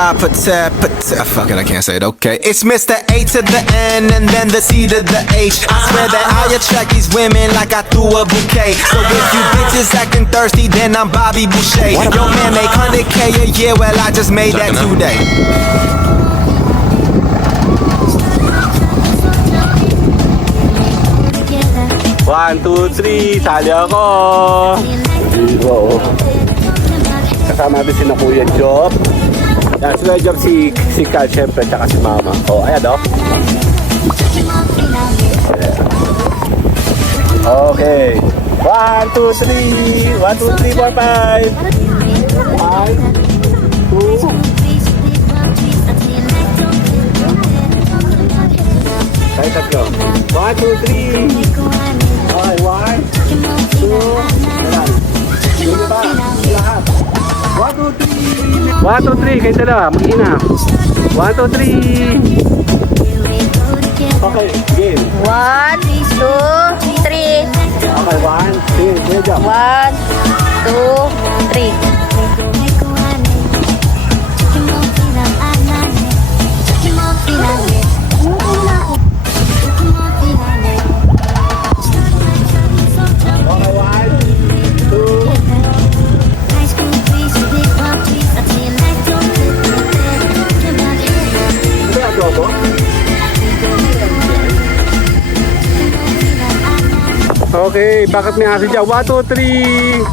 Fuck it, I can't say it. Okay, it's Mr. A to the N and then the C to the H. I swear that I attract these women like I threw a bouquet. So if you bitches acting thirsty, then I'm Bobby Boucher. Yo man make 100K a year, well I just made that today. One, two, three, sali ako. Dito. Kasama natin si na Kuya Job. Yan, si Kuya Job, si Carl, syempre, tsaka si Mama. Oh, ayan o. Okay. 1, 2, 3. 1, 2, 3, 4, 5. 1, 2. Tayo tatlo. 1, 2, 3. Okay, 1, 2, ayan. Dito ba? Lahat. 1, 2, 3. 1, 2, 3. Kayo dala. Mag-ina. 1, 2, 3. Okay, game. 1, 2, 3. Okay, 1, 2, good job. 1, 2, 3. Okay, 1, 2. Ito yung adobo? Okay, bakit may aso dyan? 1, 2, 3.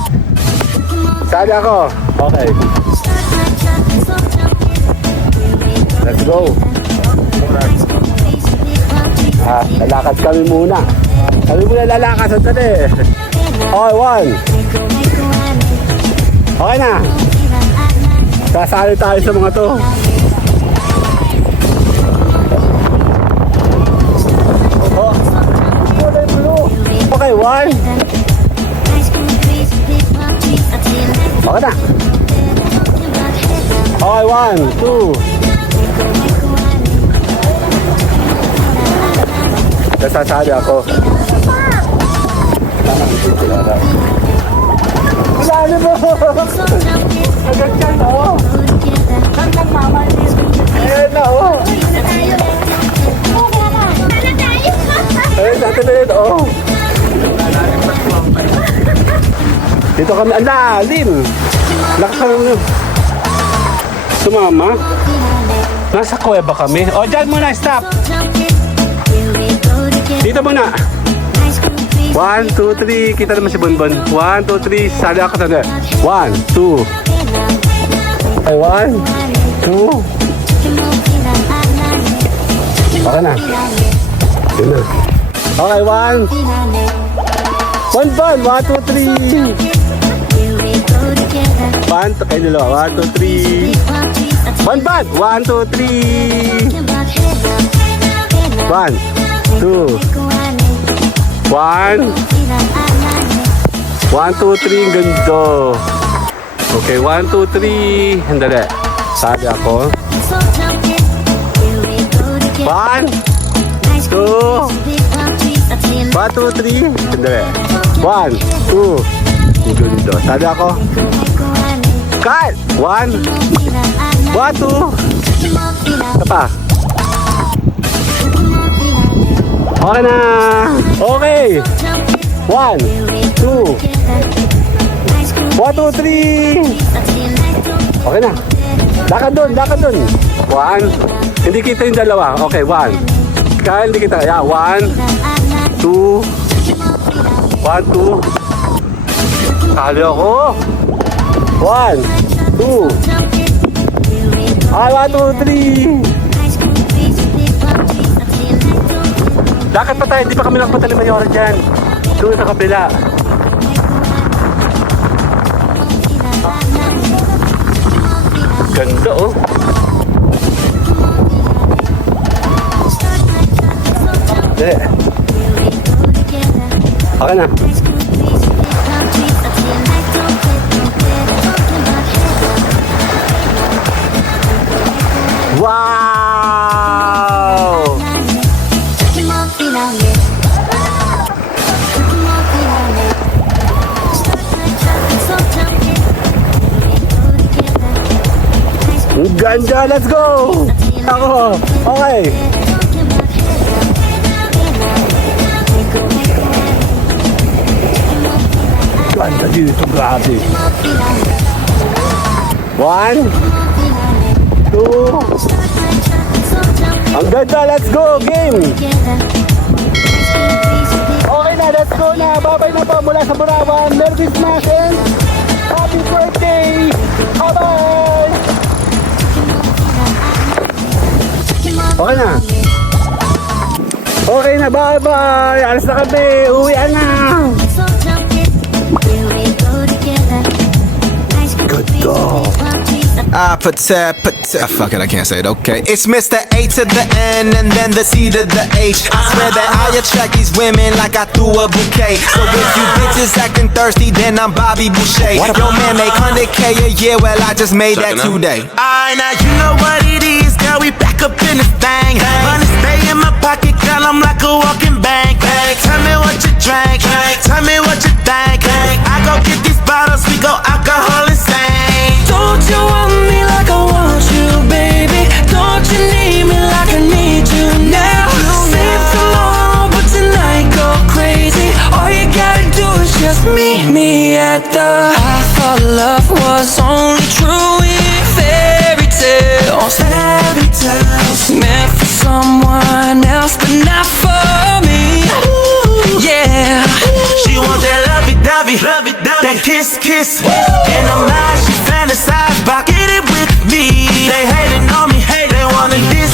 Sali ako. Okay. Let's go. Lalakad kami muna. Kami muna lalakad. Sandali. Okay, 1. Okay na. Sasali tayo sa mga to. Okay, 1. Okay na. Okay, 1, 2. Nasasali ako. Wala na mo! Agad ka na, oh! Hanggang mama niya. Ayun na, oh! Ayun, dati na yun, oh! Dito kami, ang lalim! Lakas kami sumama. Nasa kuweba kami. O, dyan muna, stop! Dito muna. 1, 2, 3. Kita naman si Bonbon. 1, 2, 3. Sali ako sa 1, 2. Okay, 1, 2. Okay na. Yun na. Okay, 1. Bonbon. 1, 2, 3. 1, ay dalawa. 1, 2, 3. Bonbon. 1, 2, 3. 1, 2. 1, 1, 2, 3, ang ganda. Okay, 1, 2, 3. Handali. Sabi ako. 1, 2. 1, 2, 3. Handali. 1, 2. Ang ganda. Sabi ako. Cut! 1, 1, 2. Ito pa. Okay na! Okay! 1, 2. 1, 2, 3. Okay na. Lakad dun, lakad dun. 1. Hindi kita yung dalawa. Okay, 1. Kaya hindi kita. Yeah, 1, 2. 1, 2. Kali ako. 1, 2. Ah, 1, 2, 3. Lakad pa tayo, hindi pa kami nakapatali Mayora dyan. Doon sa kabila. Ganda, oh. Okay na. Wow! Ganda, let's go! Ako, okay. Ganda dito, grabe. 1, 2. Ang ganda, let's go, game! Okay na, let's go na. Babay na po mula sa Burawan. Merry Christmas and happy birthday! Bye-bye! Okay na. Okay na, bye-bye! Alas na kami, uwian na! Good dog. Fuck it, I can't say it, okay. It's Mr. A to the N and then the C to the H. I swear that I attract these women like I threw a bouquet. So if you bitches acting thirsty, then I'm Bobby Boucher. Yo man make 100K a year, well I just made that today. Alright, now you know what it is, girl, we back up in this thing. Money stay in my pocket, girl, I'm like a walking bank. Tell me what you drank, tell me what you think. I go get these bottles, we go alcohol insane. Don't you want me like I want you, baby? Don't you need me like I need you now? Save tomorrow, but tonight go crazy. All you gotta do is just meet me at the. I thought love was only true in fairy tales. Fairy tales meant for someone else, but not for me. Yeah, She want that lovey-dovey, that kiss. In her mind, she fantasize about get it with me. They hating on me, they wanna this,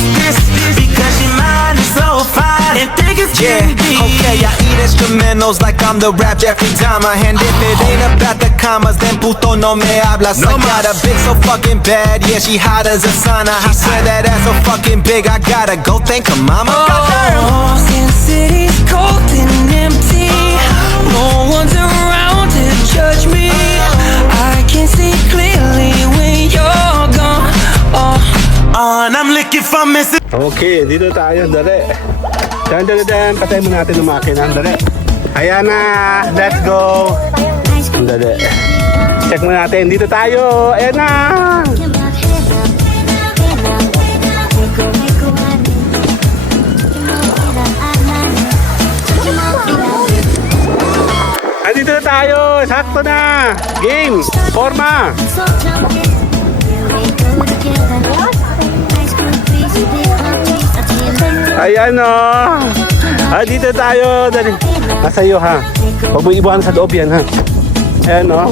because she mind is so fine and think it's can be. Okay, I eat instrumentals like I'm the rap Jeffrey Dahmer. And if it ain't about the commas, then puto no me hablas. I got a bitch so fucking bad, yeah, she hot as a sauna. I swear that ass so fucking big, I gotta go thank her mama. Goddamn. oh, Sin City's cold and empty. No one's around to judge me. I can see clearly when you're gone. Oh. And I'm looking for Mrs. Okay, dito tayo, dali. Dan, patay mo natin yung makina, dali. Ayan na, let's go. Dali. Check mo natin, dito tayo. Ayan na. Andito na tayo, sakto na. Game, forma. Ayan o. Dito tayo. Dali. Nasa iyo ha. Huwag mo ibuhan sa loob yan ha. Ayan o.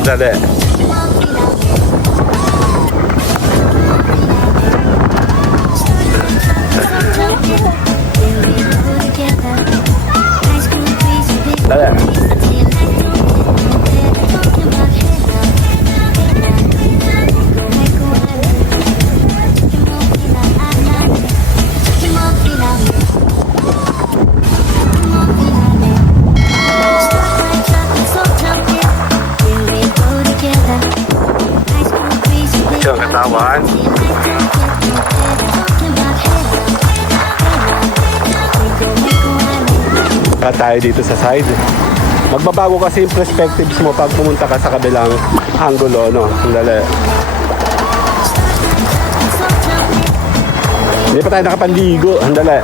Dali. Dali. Yung katawan. Tayo dito sa side. Magbabago kasi yung perspectives mo pag pumunta ka sa kabilang angulo, no? Dali. Hindi pa tayo nakapanligo. Dali.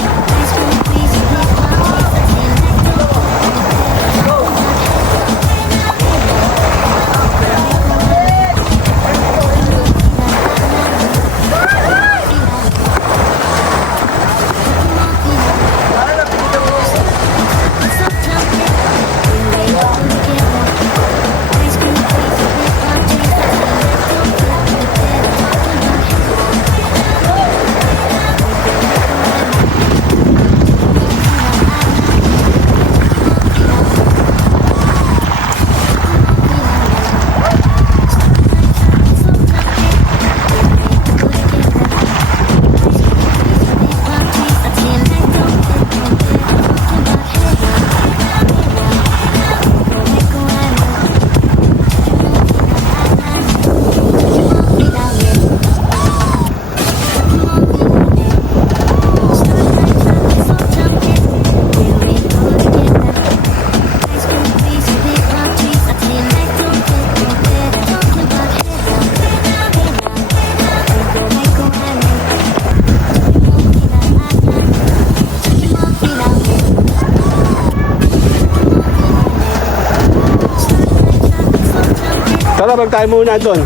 Sabag tayo muna doon.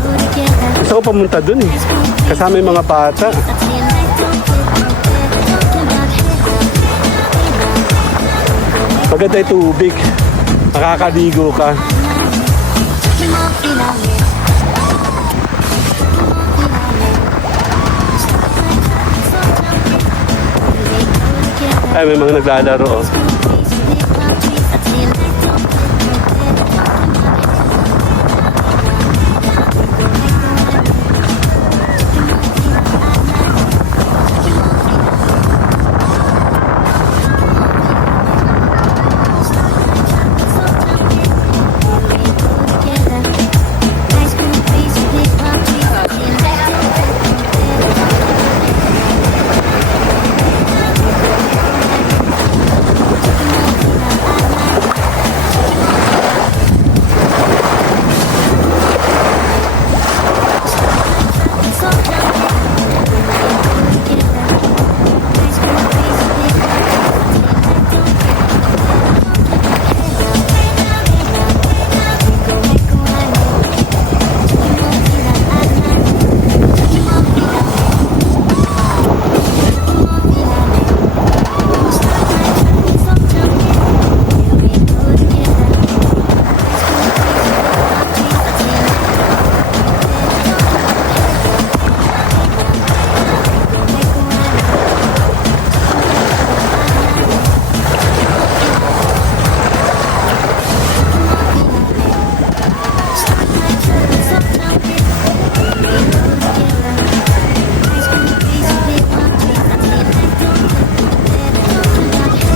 Gusto ko pumunta doon eh. Kasama yung mga bata. Maganda yung tubig. Makakaligo ka. Ay, may mga naglalaro. Oh.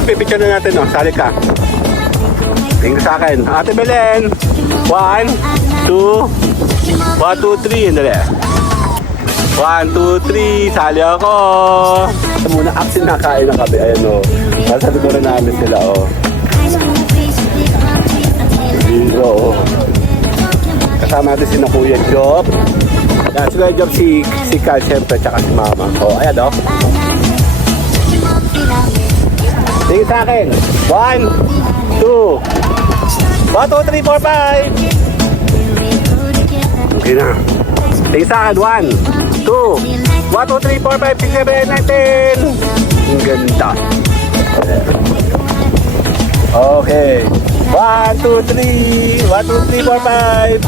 Pipicture na natin, no? Sali ka. Tingnan sa akin. Ate Belen. 1, 2, 1, 2, 3. Dali. 1, 2, 3. Sali ako. Ito muna, action na kain na kami. Ayan, o. Nasa likuran namin sila, o. Dito, o. Kasama natin si na Kuya Job. Yan, si Kuya Job, si Carl, syempre, tsaka si Mama. O, ayan, o. Tingin sa akin. 1, 2. 1, 2, 3, 4, 5. Okay na. Tingin sa akin. 1, 2. 1, 2, 3, 4, 5, 6, 7, 8, 10. Ang ganda. Okay. 1, 2, 3. 1, 2, 3, 4, 5.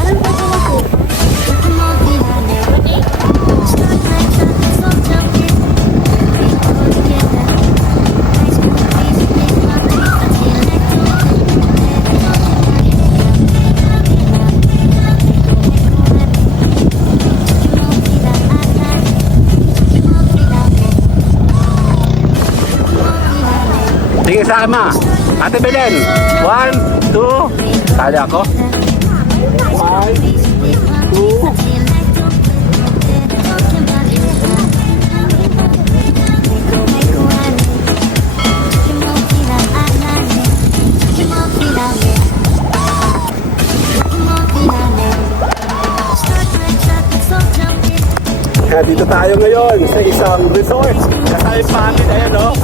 Sige sa akin, ma. Ate Belen. 1, 2. Tali ako. 1, 2. Kaya dito tayo ngayon sa isang resort. Kasama yung family, ayan o.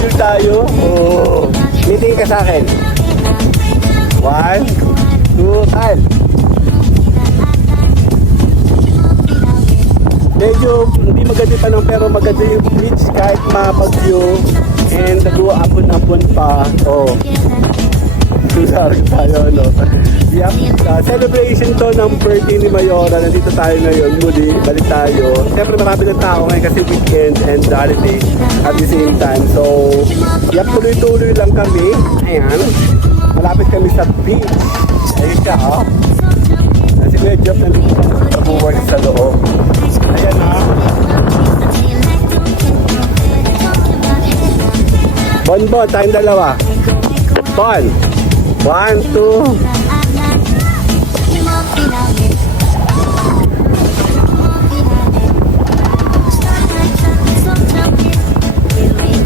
Chill tayo. Oh. Meeting ka sa akin. 1, 2, 3. Medyo hindi maganda pa lang pero maganda yung beach kahit mapag-view. And nag-uambon-ambon pa. Oh. Sorry tayo, no? Yep. Celebration to ng birthday ni Mayora. Nandito tayo ngayon. Muli, balik tayo. Siyempre marami ng tao ngayon kasi weekend and holiday at the same time. So, yep, tuloy-tuloy lang kami. Ayan. Malapit kami sa beach. Ayun siya, oh. Kasi may job nandito sa work sa loob. Ayan, ha. Bon, tayong dalawa. Bon. 1, 2.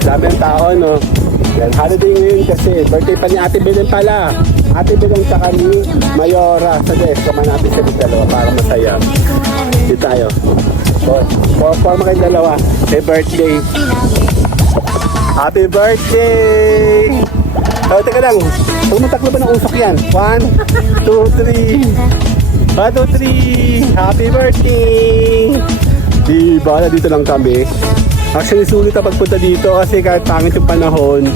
Sabi ng tao, no? Yan, holiday ngayon kasi. Birthday pa ni Ate Belen pala. Ate Belen tsaka ni Mayora. Sige, kumain natin sa dalawa para masaya. Dito tayo. Forma kayong dalawa. Happy birthday. Happy birthday! Oh, teka lang. Tumataklo ba ng usok yan? 1, 2, 3. 1, 2, 3. Happy birthday! Diba, nandito lang kami. Actually, sulit ang pagpunta dito kasi kahit pangit yung panahon,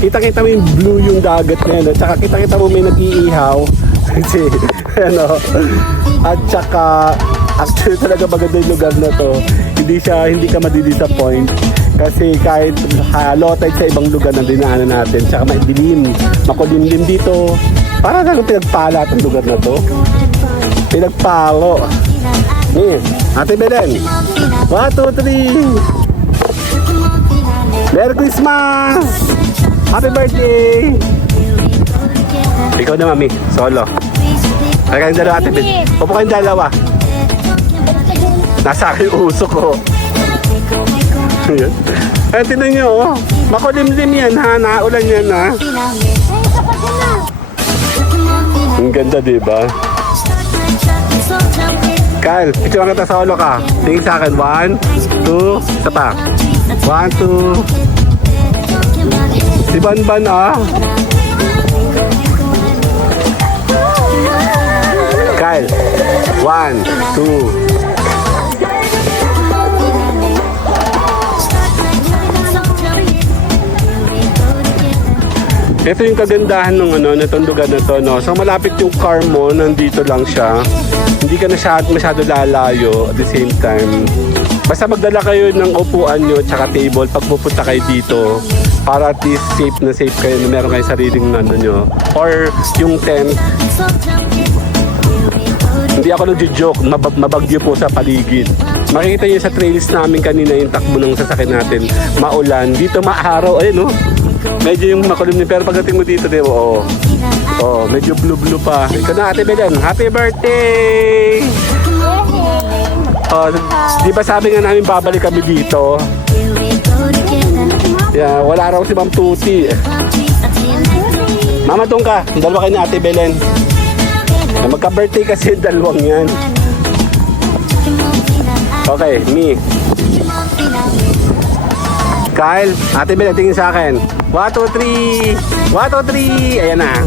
kita-kita mo yung blue yung dagat na yan. At saka kita-kita mo may nag-iihaw. Kasi, ano, at saka, actually talaga maganda yung lugar na to. Hindi ka madidisappoint. Kasi kahit low tide sa ibang lugar na dinaanan natin, tsaka madilim, makulimlim dito. Parang lang pinagpala ang lugar na to. Pinagpalo. Ate Belen. 1, 2, 3. Merry Christmas! Happy birthday! Ikaw na, Mami. Solo. Kaya kayong dalawa, Ate Belen. Upo kayong dalawa. Nasa akin yung uso ko. Ayan. Ayan, tinan nyo, oh. Makulimlim yan, ha? Naulan yan, ha? Ang ganda, diba? Kyle, picture kita solo ka. Tingin sa akin. 1, 2, isa pa. 1, 2. Si Banban, ah. Kyle, 1, 2. Ito yung kagandahan ng nitong lugar na to, no. So malapit yung car mo, nandito lang siya. Hindi ka na masyado lalayo at the same time. Basta magdala kayo ng upuan nyo tsaka table pag pupunta kayo dito para at least safe kayo na meron kayong sariling nyo. Or yung tent. Hindi ako nagjo-joke, mabagyo po sa paligid. Makikita niyo sa trails namin kanina yung takbo ng sasakyan natin. Maulan, dito maaraw, ayun, no. Medyo yung makulimlim, pero pagdating mo dito, di ba, medyo blue pa. Ikaw na, Ate Belen, happy birthday! Di ba sabi nga namin babalik kami dito? Yeah, wala raw si Ma'am Tuti. Mama, doon ka. Dalawa kayo ni Ate Belen. Magka-birthday kasi dalawang yan. Okay, me. Kyle, Ate Belen, tingin sa akin. 1, 2, 3. 1, 2, 3. Ayan na.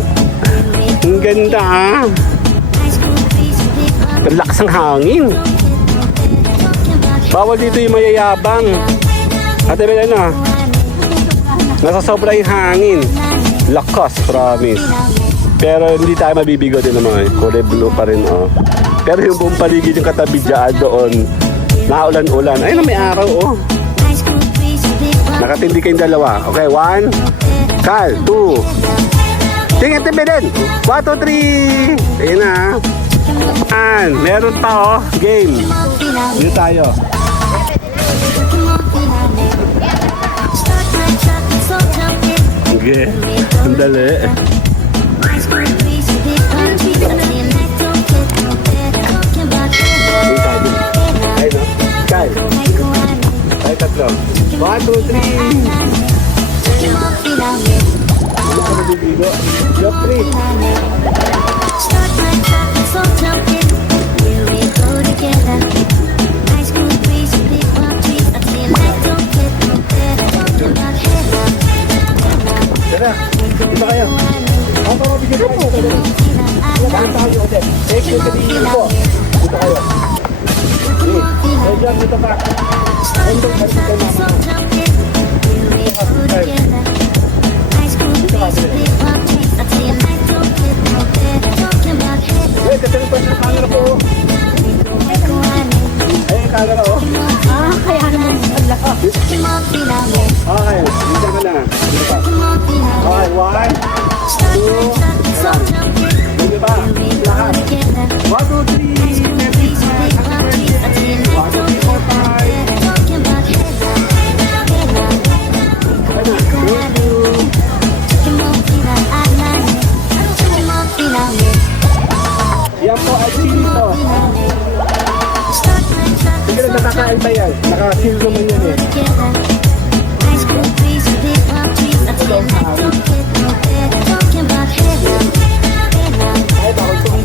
Ang ganda, ah. Ang lakas ng hangin. Bawal dito yung mayayabang. Ate Belen, na. Nasa sobra yung hangin. Lakas, promise. Pero hindi tayo mabibigo din naman. Kulay blue pa rin, oh. Pero yung buong paligid yung katabi dyan doon, naulan-ulan. Ayun, may araw, oh. Nakatindi kayong dalawa. Okay, 1. Kyle, 2. Tingnan, Ate Belen. 1, 2, 3. Ayun na. Meron pa, oh. Game. Dito tayo. Okay. Ang dali. Ayun, no? Kyle. Ay, tatlo. 1, 2, 3. Ano ka nabibigo? Drop 3. Tara, iba kayo. Ang pamabigyan kayo. Saan tayo ulit? Take you to the po. Dito kayo. Medyo dito pa. Endong ka dito mama. Wait, kasi pa sa camera po. Ayun, camera, oh. Kaya naman wala ko. Okay, dito ka na. Dito pa. Okay, 1, 2, dito pa. Lahat. 1, 2, 3. Happy birthday. 1, 2, 3, 4, 5. Yan po ay chili sauce. Sige lang, nakakain ba yan? Naka-seal naman yan, eh. Ay, bakit po?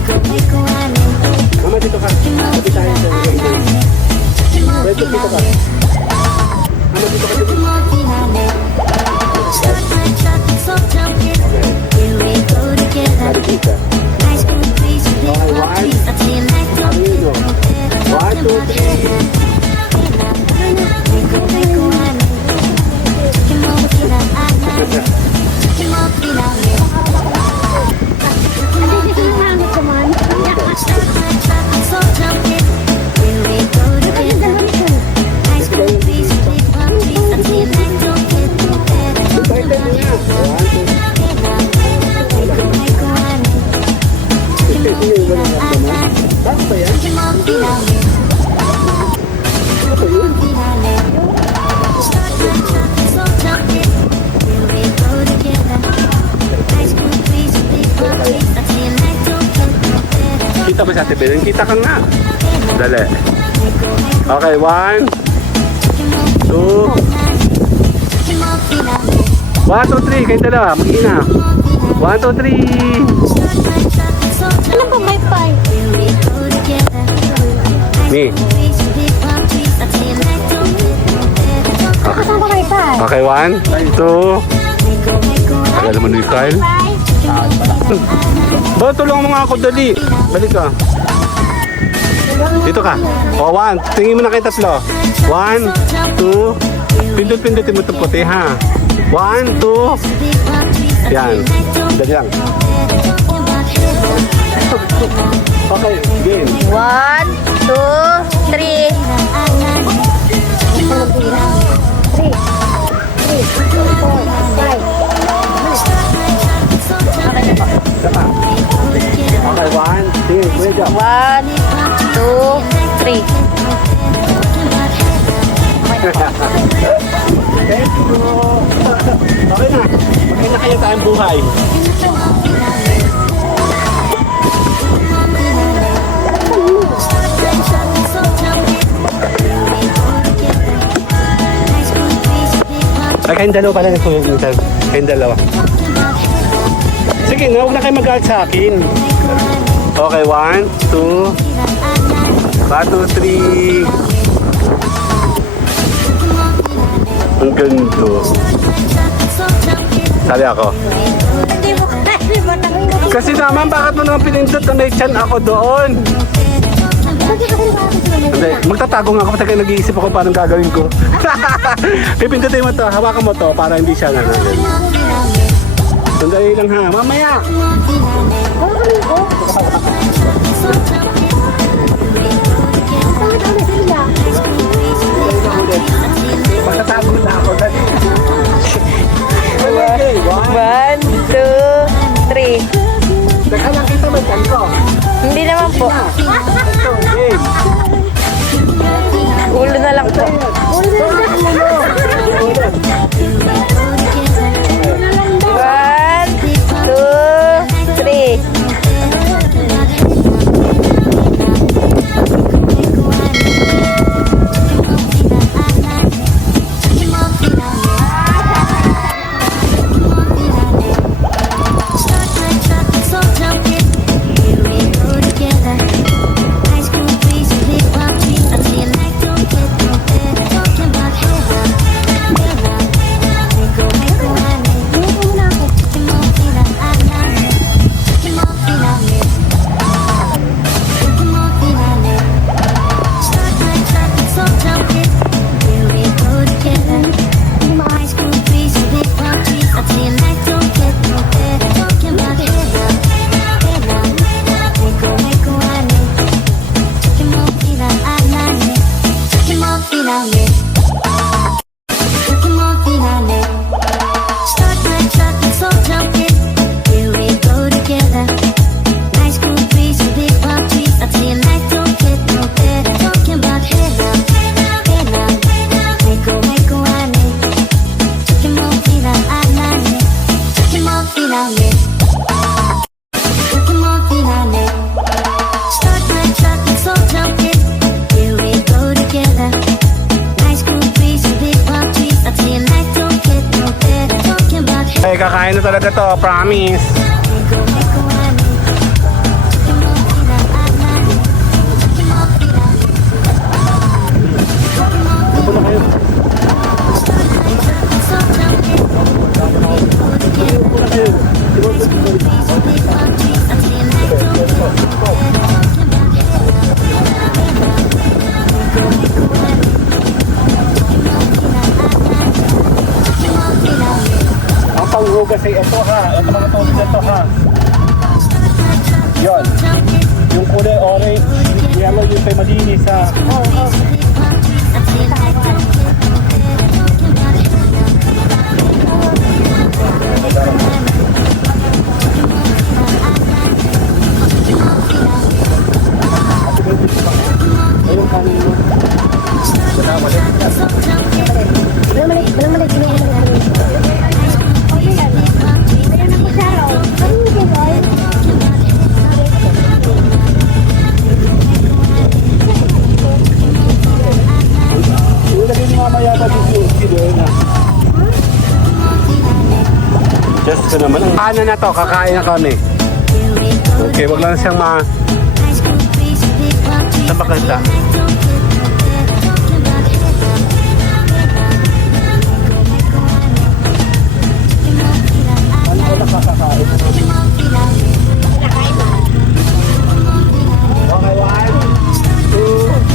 Mama, dito ka. Sabi tayo sa mga. Pwede dito ka. Mama, dito ka dito. Okay. Sabi dito. Okay, 1. Kita ba si Ate Belen? Kita ka nga. Dali. Okay, 1, 2, 1, 2, 3. Kayo dalawa. Mag-ina. 1, 2, 3. Ano ba may pie? Me. Ano ba may pie? Okay, 1, 2. Tagal naman ni Kyle. Ba, tulungan mo nga ako, dali. Balik ka. Dito ka. O, 1. Tingin mo na kayo tatlo. 1, 2. Pindot-pindotin mo itong puti, ha? 1, 2. Yan. Dali lang. Okay, game. 1, 2, 3. 3, 4, 5. Okay, 1. Sige, kuya dyan. 1, 2, 3. Okay na. Okay na kayo tayong buhay. Ay, kayong dalawa pala nagtulog minsan. Kayong dalawa. Sige, huwag na kayo mag-out sa akin. Okay, 1, 2, 1, 2, 3. Ang ganda. Sali ako. Hindi mo kaya. Kasi naman, bakit mo naman pinindot na may chan ako doon? Hindi, magtatago nga ako pati kaya nag-iisip ako paano gagawin ko. Pipindutin mo to, hawakan mo to para hindi siya nanagin. Sandali lang ha, mamaya! Magtatago na ako. 1, 2, 3. Teka lang, kita ba chan ko? Hindi naman po. Ito, game. Ulo na lang po. One, two, three. Ay, kakain na talaga to, promise. Ang panghugas ay ito ha. Ito mga tubig na ito. pa malinis ha. Just ko naman. Ano na to? Kakain na kami. Okay, wag lang siyang sa maganda. Ano ko na kakakain? Okay, 1, 2.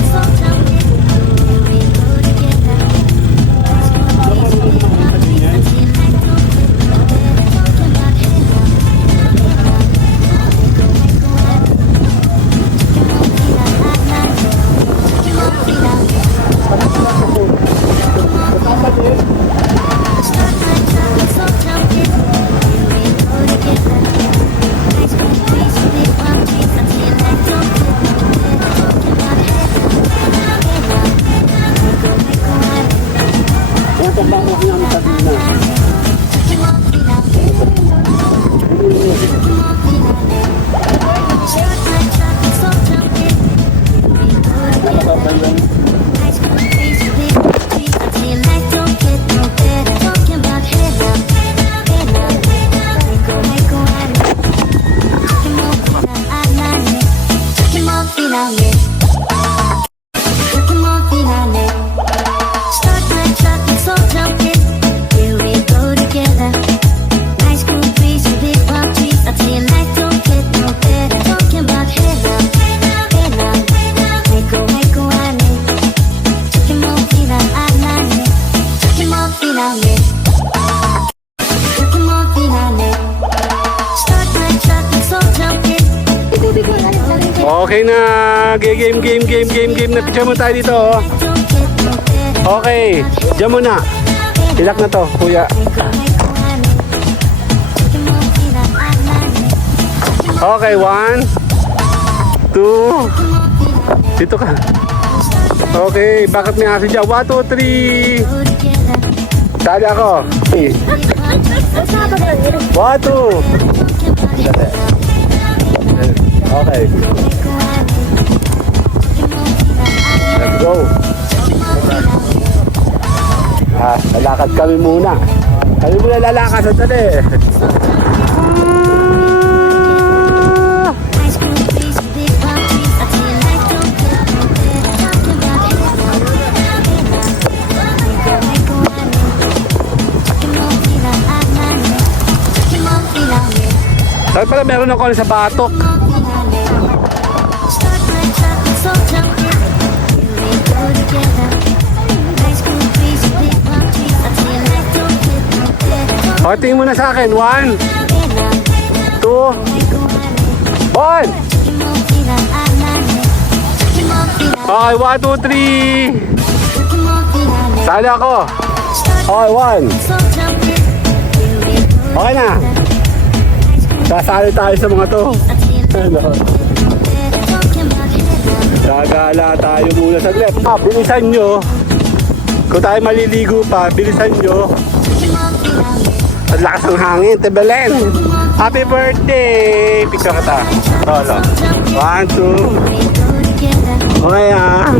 Okay na. Game na. Picture mo tayo dito. Okay. Diyan mo na. Ilak na to, kuya. Okay, 1, 2. Dito ka. Okay, bakit may aso dyan? 1, 2, 3. Tali ako. 1, 2. Okay. Let's go. Lalakad kami muna. Kami muna lalakad sa tali. Saan pala meron ako sa batok? O, tingin mo na sa akin. 1, 2, 1. Okay, 1, 2, 3. Sali ako. Okay, 1. Okay na. Sasali tayo sa mga to. Gagala tayo muna saglit. Bilisan nyo. Kung tayo maliligo pa, bilisan nyo. Ang lakas ng hangin, Tebelen. Happy birthday! Picture kita. Solo. 1, 2. Okay ha.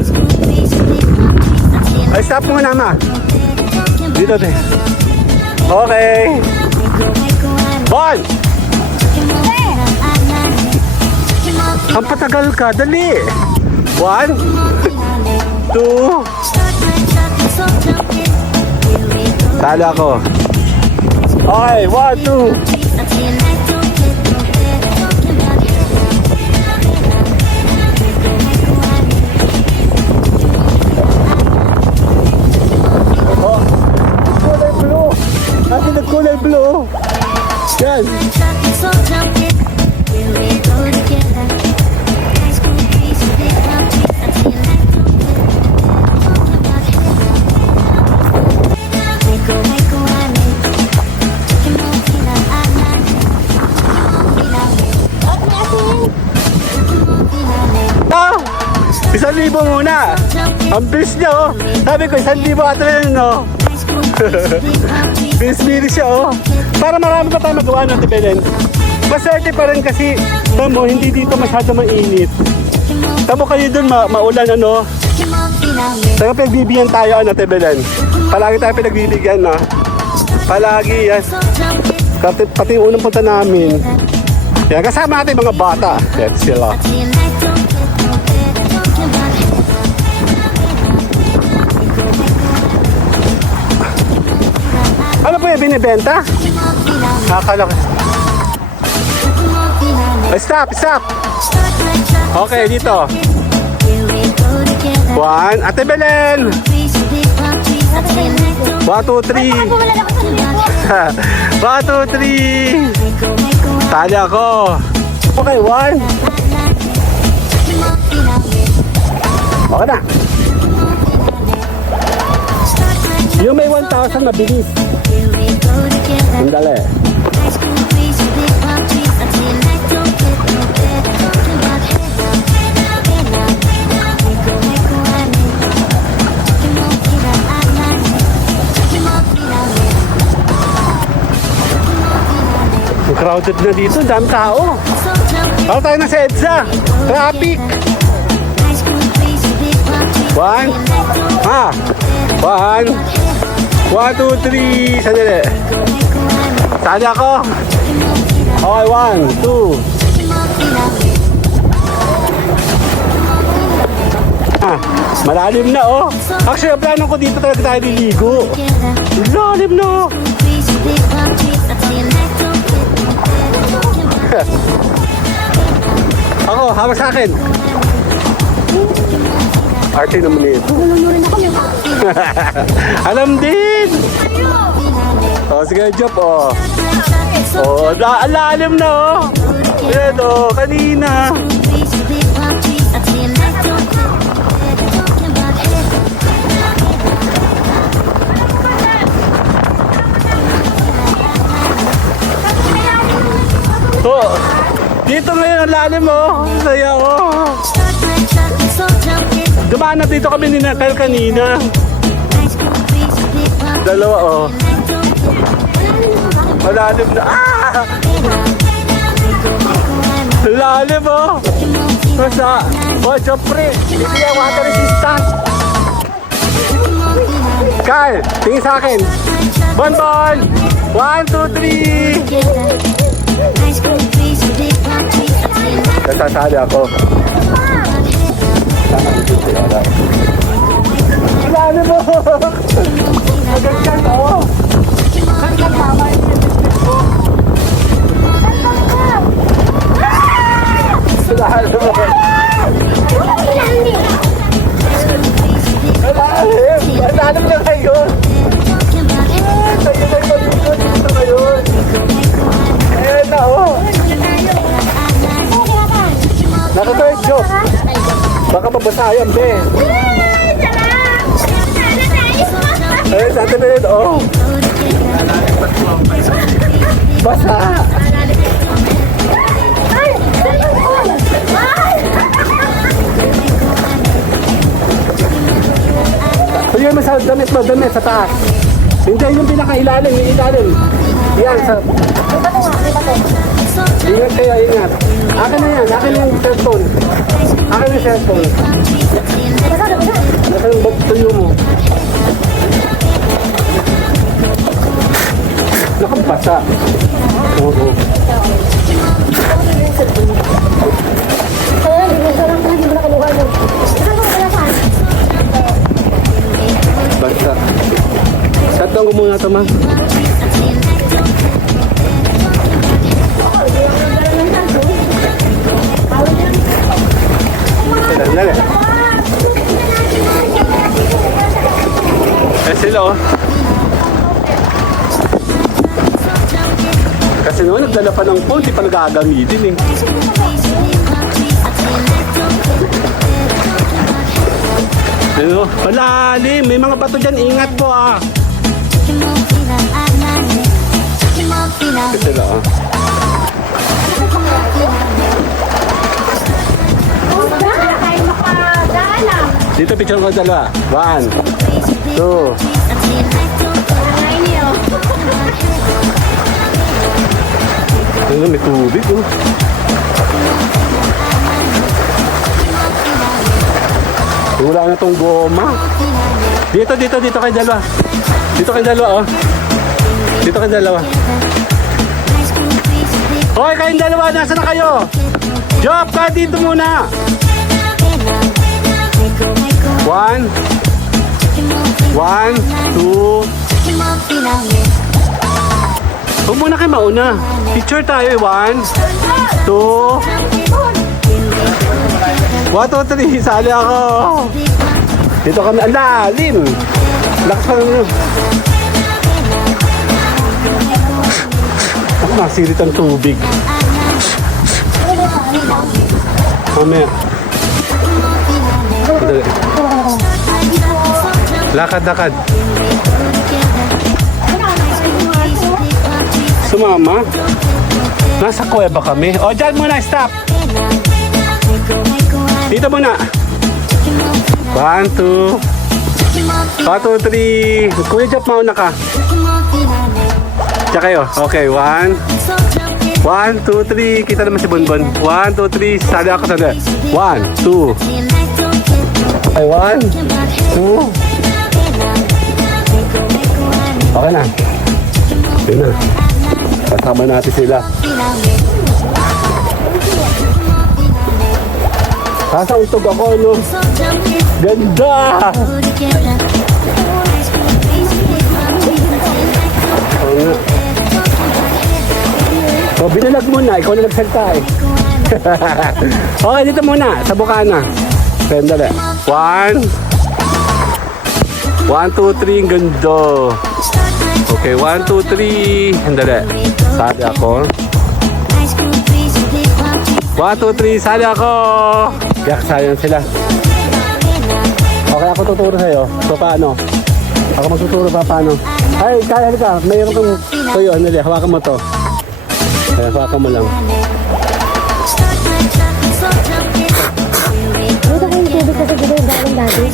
Ay, stop muna ma. Dito din. Okay. 1. Ang patagal ka, dali. 1, 2. Sali ako. Okay, 1, 2. Kulay blue. Atin na kulay blue. Yan. 1,000 muna. Ang bilis niya, oh. Sabi ko, 1,000 ata yun, no? Bilis siya, oh. Para marami pa tayo magawa ng Belen. Maswerte pa rin kasi, tamo, hindi dito masyado mainit. Tamo kayo dun, maulan, ano? Taga pinagbibigyan tayo, ano, Belen. Palagi tayo pinagbibigyan, no? Palagi, yes. Pati yung unang punta namin. Yan, kasama natin yung mga bata. Yan sila. Ano po yung binibenta? Nakakala ko. Stop! Okay, dito. 1, Ate Belen! 1, 2, 3. 1, 2, 3. Tali ako. Okay, 1. Okay na. Yung may 1,000 na bilis. Sandali. Crowded na dito, dami tao. Ako tayo na sa EDSA. Traffic. 1. 1, 2, 3. Sandali. Sali ako. Okay, 1, 2. Malalim na, oh. Actually, ang plano ko dito talaga tayo liligo. Malalim na. Ako, hawak sa akin. Arte naman ito. Alam din. Oh, sige, job, oh. Oh, alalim na, oh. Yan, oh, kanina. Oh, dito ngayon ang lalim, oh. Saya, oh. Dumaan na dito kami ni Natal kanina. Dalawa, oh. Malalim na. Ah! Lalim, oh. Masa, oh, syempre. Hindi yan water resistant. Kyle, tingin sa akin. Bonbon. 1, 2, 3. Nasasali ako. Lalim mo! Magagkan ako! Magagkan mama yung mo! Lalim mo! Lalim na kayo! Tayo na yung dito ngayon! Ayan na, oh! Nakaka-third job! Baka mabasa yan, be! Eh, sa atin na yun, oh! Basa! Pagyan mo sa damit sa taas. Hindi, yung pinakailalim, yung ilalim. Yan, sa... Ingat kayo, ingat. Akin na yan, akin yung cellphone. Akin yung cellphone. Akin yung tuyo mo. Nakabasa. Oo. Basta. Shutdown ko muna ito, ma. Dali. Eh sila, oh. Kasi naman nagdala pa ng phone, di pa nagagamitin eh. Ano? Malalim, may mga bato dyan, ingat po ah. Sila, oh. Kayo makadaan. Dito picture ko dalawa. 1, 2. Ano, may tubig oh. Wala na tong goma. Dito kay dalawa. Dito kay dalawa oh. Dito kay dalawa. Hoy, kayong dalawa, nasa na kayo? Job ka dito muna. 1, 1, 2. Huwag muna kayo mauna. Picture tayo eh. 1, 2. 1, 2, 3. Sali ako. Dito kami. Ang lalim. Lakas pa naman yun. Ako masirit ang tubig. Mamaya. Dali. Lakad. Sumama? Nasa kuweba kami. O, dyan muna. Stop. Dito muna. 1, 2. 1, 2, 3. Kuya Jop, mauna ka. Diyan kayo. Okay, 1. 1, 2, 3. Kita naman si Bonbon. 1, 2, 3. Sali ako sa 1, 2. Okay, 1, 2. Okay na. Okay na. Kasama natin sila. Sasangtog ako, no? Ganda! Oo nga. So, binalag mo na. Ikaw na nagsalta eh. Okay, dito muna. Sa Bukana. Sandali. 1, 2, 3. Ang ganda. Okay, 1, 2, 3. Sandali. Sali ako. 1, 2, 3. Sali ako. Yak, sayang sila. Okay, ako tuturo sa'yo. So, paano? Ako magtuturo pa paano. Ay, kaya ka. Mayroon kang tuyo. Ano din? Hawakan mo to. Kaya, hawakan mo lang. Dito kayong tubig kasi dito yung galing dati.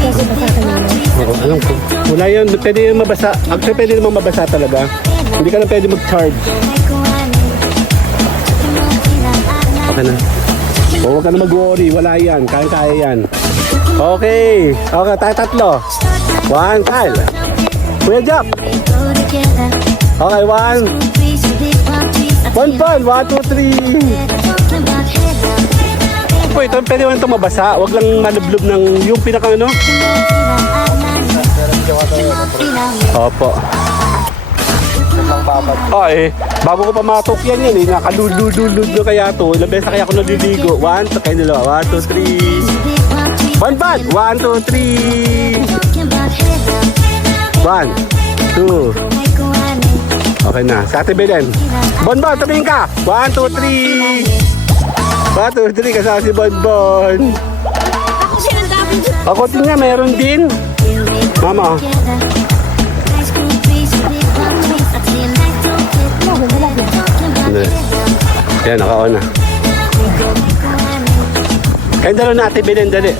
Kasi basa kanina. Oo, alam ko. Wala yan. Pwede yung mabasa. Actually, pwede namang mabasa talaga. Hindi ka na pwede mag-charge. Okay na. Huwag ka na mag-worry. Wala yan. Kaya yan. Okay. Okay, tayo tatlo. 1, Kyle. Kuya Jop. Okay, 1. 1, 1, 2, 3. Po, ito pwede mo itong mabasa. Huwag lang malublob ng yung pinaka ano. Opo. Ay, bago ko pa matok yan eh. Nakalulululud na kaya to. Ilang beses na kaya ako naliligo. 1, 2, kayo dalawa. 1, 2, 3. 1 bad. 1, 2, 3. 1, 2. Okay na. Sa Ate Belen. Bonbon, tumingin ka. 1, 2, 3. 1, 2, 3. Kasama si Bonbon. Ako din nga, meron din. Mama. Hindi. Yan, naka-on na. Kayo dalawa na Ate Belen, dali.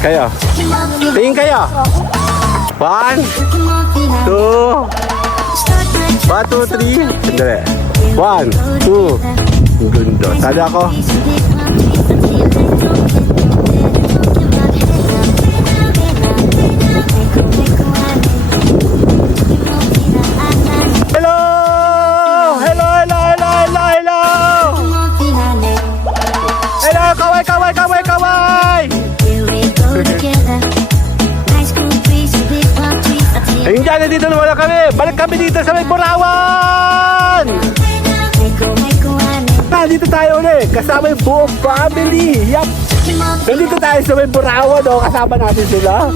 Kayo. Tingin kayo. 1, 2. 1, 2, 3. Sandali. 1, 2. Ang ganda. Sali ako. Hello! Hello, hello, hello, hello, hello! Hello, kaway, kaway, kaway, kaway! Ayun dyan, dito na wala kami. Balik kami dito sa may Burawan! Dito tayo ulit. Kasama yung buong family. Yup. Nandito tayo sa may Burawan. Oh. Kasama natin sila.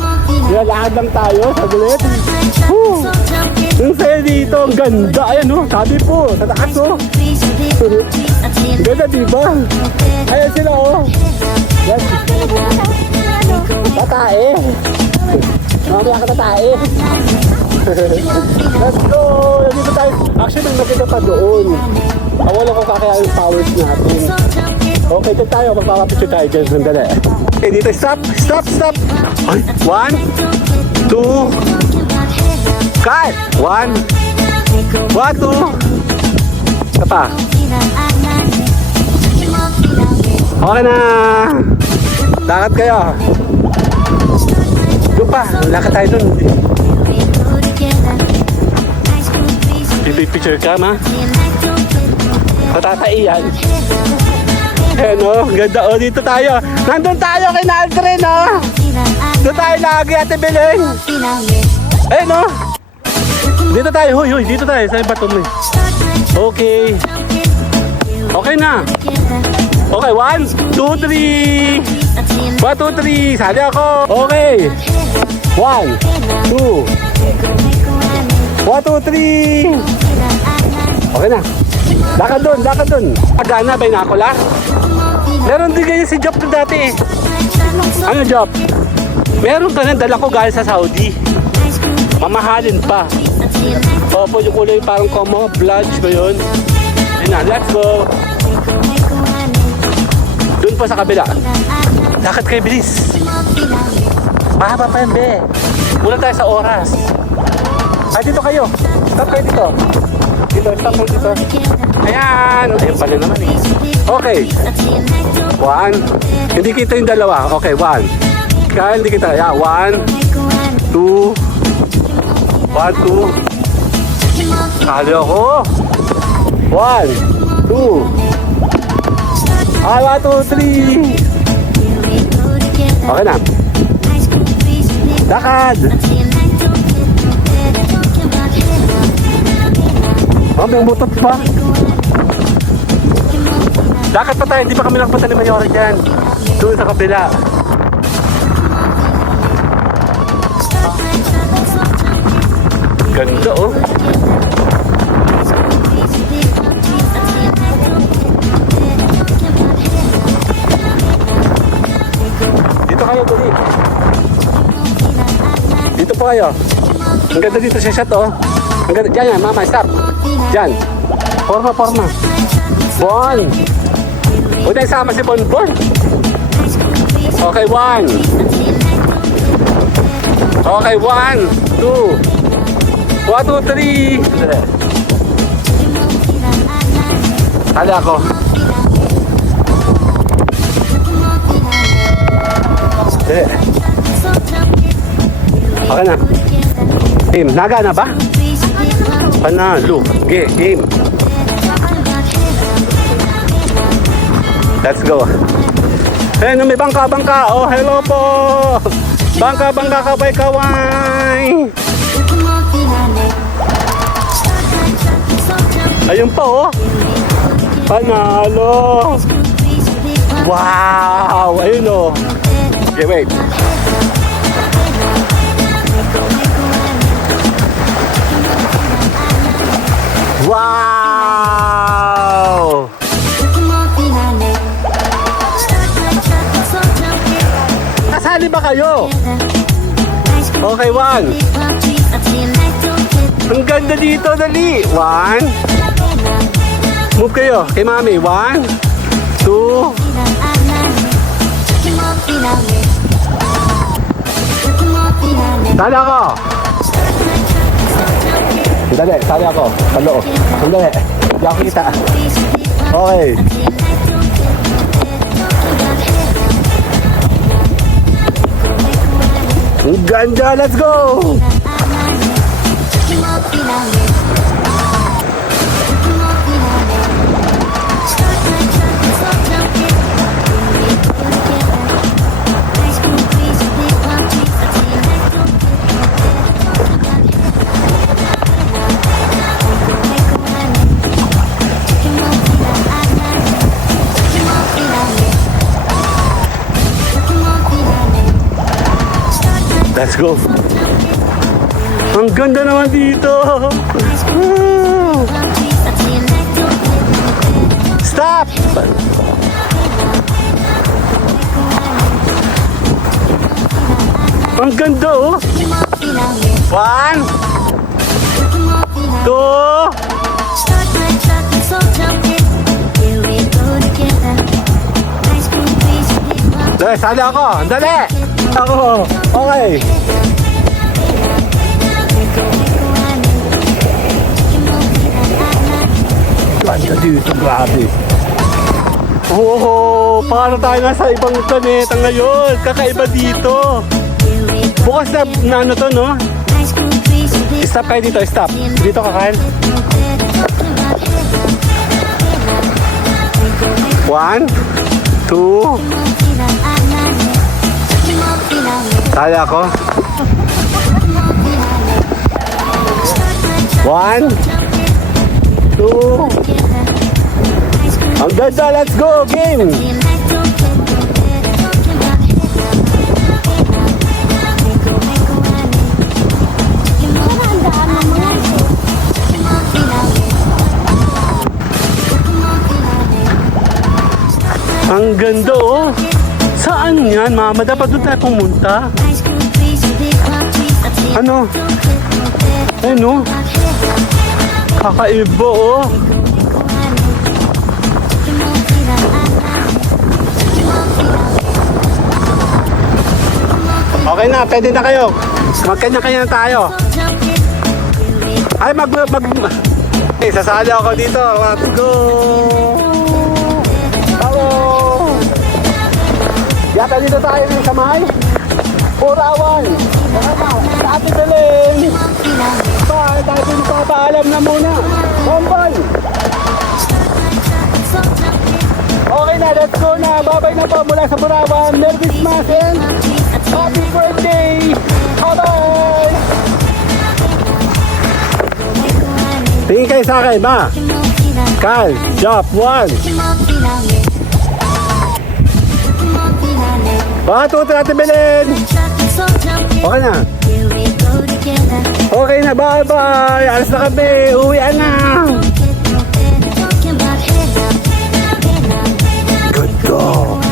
Lahat lang tayo. Sagulit. Yung saya dito. Ang ganda. Ayan oh. Sabi po. Sa taas oh. Ganda diba? Ayan sila oh. Yan. Tatae. Mamaya ka tatae. Let's go! Nandito tayo. Actually, may nakita pa doon. Wala ko kakaya yung powers natin. Okay, dyan tayo. Magpapapicture tayo dyan. Sandali. Okay, dito. Stop. Ay, 1, 2, cut. 1, 2. Isa pa. Okay na. Lakad kayo. Doon pa. Lakad tayo dun. Picture ka, ma? Patatai yan. Ayan o, ganda o. Dito tayo. Nandun tayo kay Naldrin o. Doon tayo lagi, Ate Belen. Ayan o. Dito tayo. Huy. Dito tayo. Sa bato mo. Okay. Okay na. Okay, 1, 2, 3. 1, 2, 3. Sali ako. Okay. 1, 2. 1, 2, 3. Okay na. Lakad doon. Agana, binocular. Meron din ganyan si Job dati eh. Ano Job? Meron ka na, dala ko galing sa Saudi. Mamahalin pa. Opo, yung kulay parang camouflage ba yun? Ayun na, let's go. Doon pa sa kabila. Lakad kayo, bilis. Mahaba pa yan, be. Mula tayo sa oras. Ay, dito kayo. Stop kayo dito. Stop mo dito. Ayan. Ayun pala naman eh. Okay. 1. Hindi kita yung dalawa. Okay, 1. Kaya hindi kita. Yeah, 1, 2. 1, 2. Kali ako. 1, 2. 1, 2, 3. Okay na. Lakad. Oh, may umutot pa. Lakad pa tayo. Hindi pa kami nakapunta ni Mayora dyan. Doon sa kabila. Ganda oh. Dito kayo, dali. Dito po kayo. Ang ganda dito sa shot oh. Ang ganda. Diyan yan, mama, stop. Diyan. Forma. Bon. Huwag tayo sama si Bonbon. Okay, 1. Okay, 1, 2. 1, 2, 3. Kali ako. Okay na. Game. Naga na ba? Panalo. Game. Let's go. Ayun, may bangka. Oh, hello po. Bangka, kaway. Ayun pa, oh. Panalo. Wow. Ayun, oh. Okay, wait. Wow! Kasali ba kayo? Okay, 1. Ang ganda dito, dali. 1. Move kayo kay mami. 1, 2. Sali ako. Sali ako. Paloo. Sandali. Hindi ako kita. Okay. Ang ganda. Let's go. Let's go. Ang ganda naman dito. Stop! Ang ganda oh. 1, 2. Sali ako. Dali. Ako. Okay. Ganda dito, grabe. Oo, para tayo nasa ibang planeta ngayon. Kakaiba dito. Bukas na ano to, no? Stop kayo dito, stop. Dito ka, Kyle. 1, 2. Kaya ako. 1, 2. Ang ganda, let's go, game! Ang ganda, oh! Saan yan, mama? Dapat doon tayo pumunta. Ano? Ano? Kakaiba, oh! Okay na, pwede na kayo. Magkanya-kanya na tayo. Ay, Eh, sasali ako dito. Let's go! Hello! Yata dito tayo sa may Purawan. Sa Ate Belen. Bye, tayo pinapaalam na muna. Bombay! Okay na, let's go na. Babay na po mula sa Purawan. Merry Christmas and Happy birthday! Bye-bye! Tingin kayo sa akin, ma. Kyle, drop 1. 1, 2, 3, Ate Belen. Okay na. Okay na, bye-bye. Alas na kami. Uwian na. Good dog.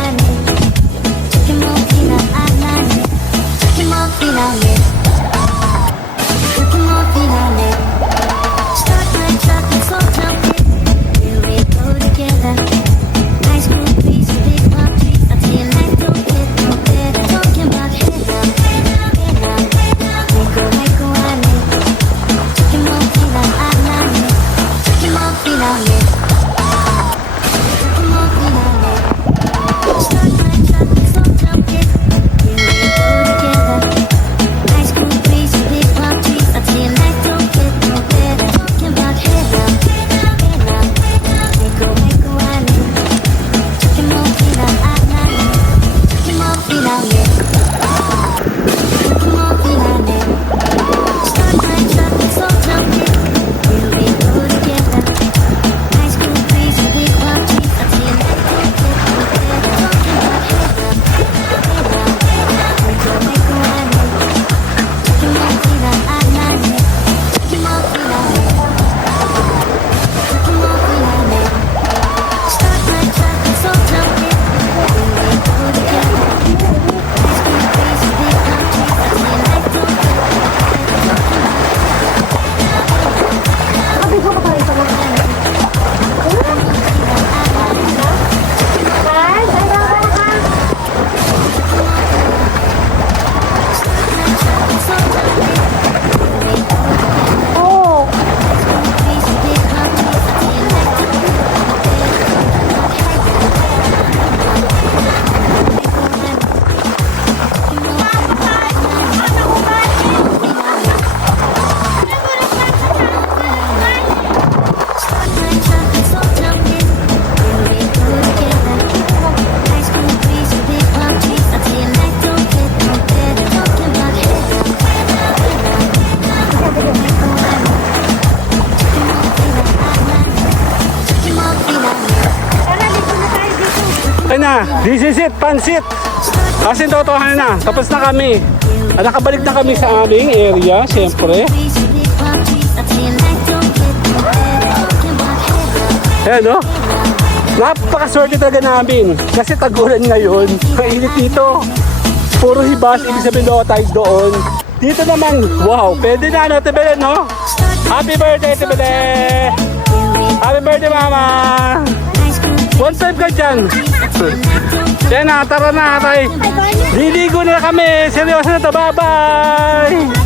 Okay na, this is it, pansit. Kasi totohanan na, tapos na kami. Nakabalik na kami sa aming area, siyempre. Ayan, no? Napakaswerte talaga namin. Kasi tag-ulan ngayon. Mainit dito. Puro hibas, ibig sabihin tayo doon. Dito naman, wow, pwede na, no, Ate Belen, no? Happy birthday, Ate Belen! Happy birthday, Mama! One time ka dyan. Yan na, tara na, tay. Liligo na kami. Seryoso na to. Bye-bye.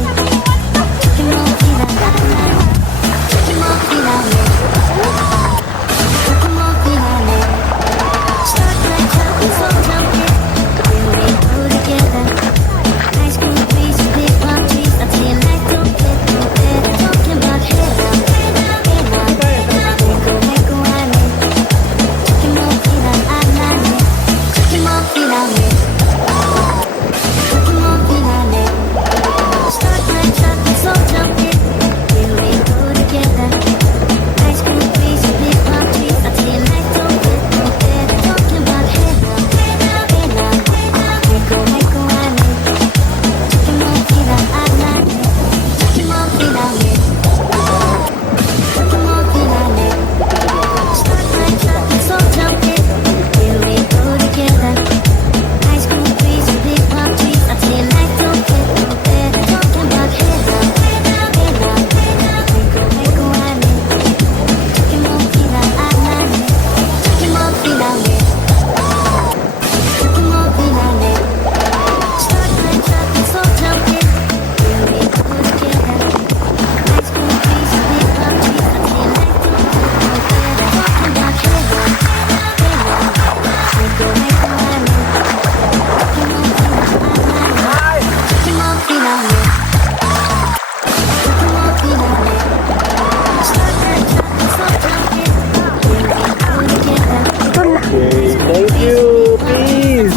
Thank you. Peace.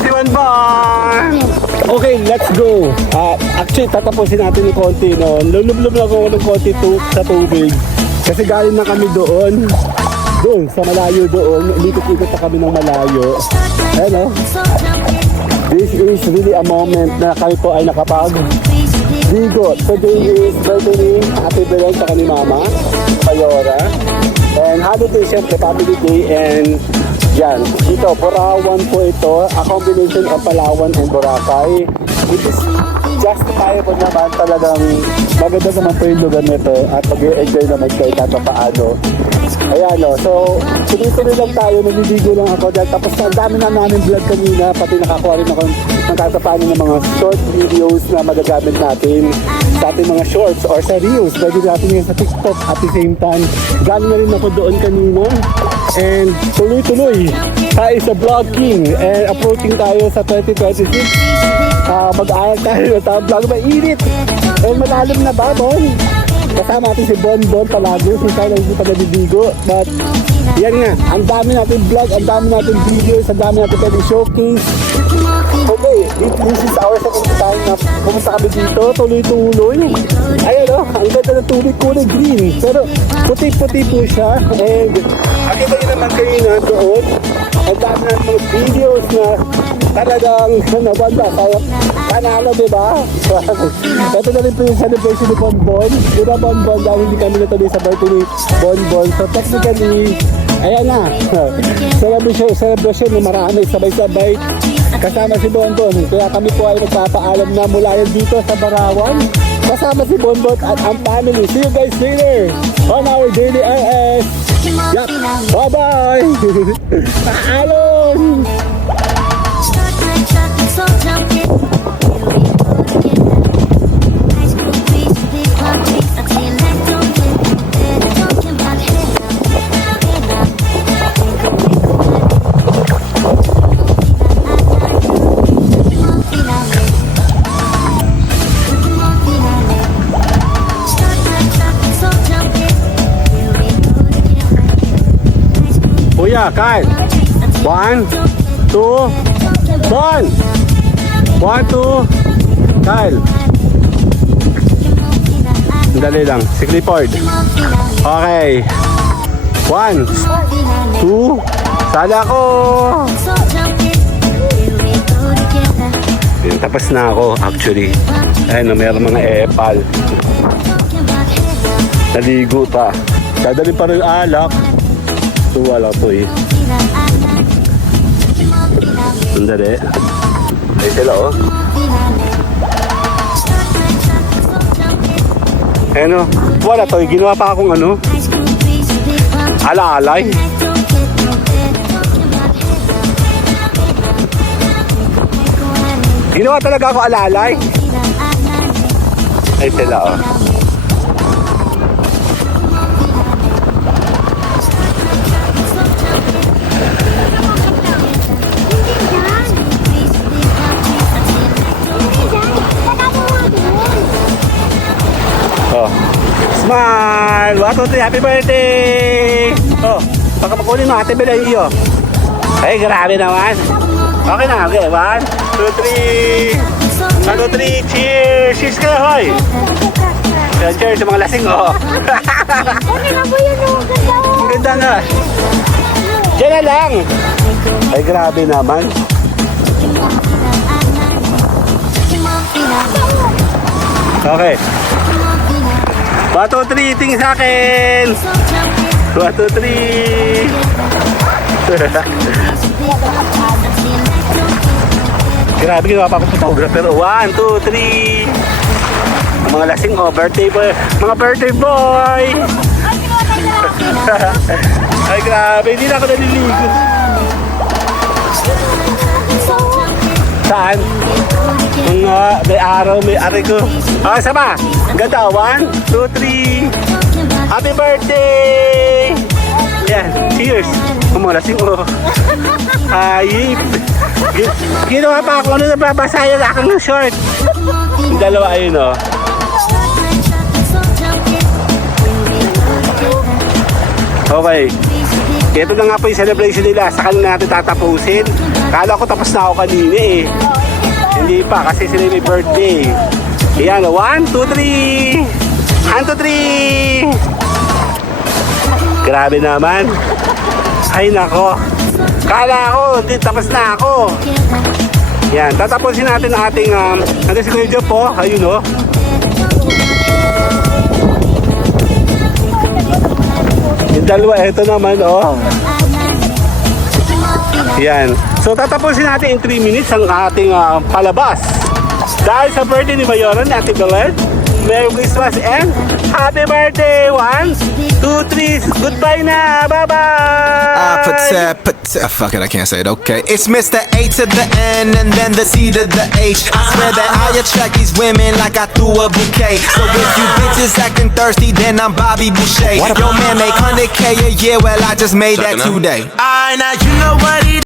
Si Wanban. Okay, let's go. Actually, tatapusin natin yung konti, no? Lulublob lang ako ng konti sa tubig. Kasi galing na kami doon. Doon, sa malayo doon. Likot-ikot na kami ng malayo. Ayan, no? This is really a moment na kami po ay nakapag-ligo. Today is birthday ni Ate Belen sa ni Mama, Mayora. And holiday, syempre, family day. And yan, dito, Borawan po ito. A combination of Palawan and Boracay. Which is justifiable naman, talagang maganda naman po yung lugar nito. At mag-enjoy naman kayo kahit paano. Ayan, no. So, tuloy-tuloy lang tayo. Naliligo lang ako. Dahil tapos ang dami na namin vlog kanina. Pati nakakuha rin ako ng kahit paano ng mga short videos na magagamit natin sa ating mga shorts or sa reels. Pwede natin yun sa TikTok at the same time. Galing na rin ako doon kanina. And tuloy-tuloy tayo sa vlogging. And approaching tayo sa 2026. Mag-aaral tayo sa vlog. Mainit. And malalim na ba, Bon? Kasama natin si Bonbon palagi. Sinta lang hindi pa nabibiggo. But yan nga, ang dami natin vlog, ang dami natin videos, ang dami natin pwedeng showcase. Okay, this is our second time na pumunta kami dito, tuloy-tuloy. Ayan o, ang ganda ng tubig, kulay green. Pero puti-puti po siya. And nakita nyo naman kayo na doon. Ang dami natin mga videos na talagang nabanda. Panalo, diba? Ito na rin po yung celebration ni Bonbon. Diba, Bonbon? Dahil hindi kami natuloy sa birthday ni Bonbon. So technically, ayan na. Celebration na marami, sabay-sabay. Kasama si Bonbon. Kaya kami po ay nagpapaalam na mula yan dito sa Barawan. Kasama si Bonbon at ang family. See you guys later on our daily RS. Yup. Bye-bye. Paalon. Kuya, Kyle. 1, 2, 1. 1, 2. Kyle. Dali lang. Si Clifford. Okay. 1, 2. Sala ko. Tapos na ako actually. Ayun, meron mga epal. Naligo pa. Dadali pa rin alak. So wala to eh. Sandali. Ay sila oh. Ano? Wala to eh. Ginawa pa akong ano. Ala-alay. Ginawa talaga ako alalay. Ay sila oh. Oh. Smile! 1, 2, 3, happy birthday! Oh, baka makunin mo, ate Bela yung iyo. Ay, grabe naman. Okay na, okay. 1, 2, 3. 1, 2, 3, cheers! Cheers ka, hoy! Cheers sa mga lasing, oh. Okay na po yun, oh. Ganda, oh. Ang ganda nga. Diyan na lang. Ay, grabe naman. Okay. 1, 2, 3, tingin sa akin. 1, 2, 3. Grabe, ginawa pa ako photographer. 1, 2, 3. Ang mga lasing, oh, birthday boy. Mga birthday boy. Ay, grabe. Hindi na ako naliligo. Saan? Mga may araw, may ari ko. Ah, sama. Ganda. 1, 2, 3. Happy birthday! Yan. Cheers. Ang mga lasing, oh. Ayip. Ginawa pa ako. Ano na babasaya na akong short? Yung dalawa, ayun, oh. Okay. Ito na nga po yung celebration nila. Sa kanila natin tatapusin. Kala ko tapos na ako kanina eh. Hindi pa kasi sila may birthday. Ayan, 1, 2, 3. 1, 2, 3. Grabe naman. Ay nako. Kala ko, hindi tapos na ako. Yan, tatapusin natin ang ating ano si Kuya Joe po. Ayun oh. Yung dalawa, ito naman oh. Yan. So tatapusin natin in 3 minutes ang ating palabas. Dahil sa birthday ni Bayoran, ni Ate Belen, Merry Christmas and Happy Birthday! 1, 2, 3, goodbye na! Bye-bye! Fuck it, I can't say it. Okay, it's Mr. A to the N and then the C to the H. I swear that I attract these women like I threw a bouquet. So if you bitches acting thirsty, then I'm Bobby Boucher. Your man make 100K a year, well I just made that today. Now you know what it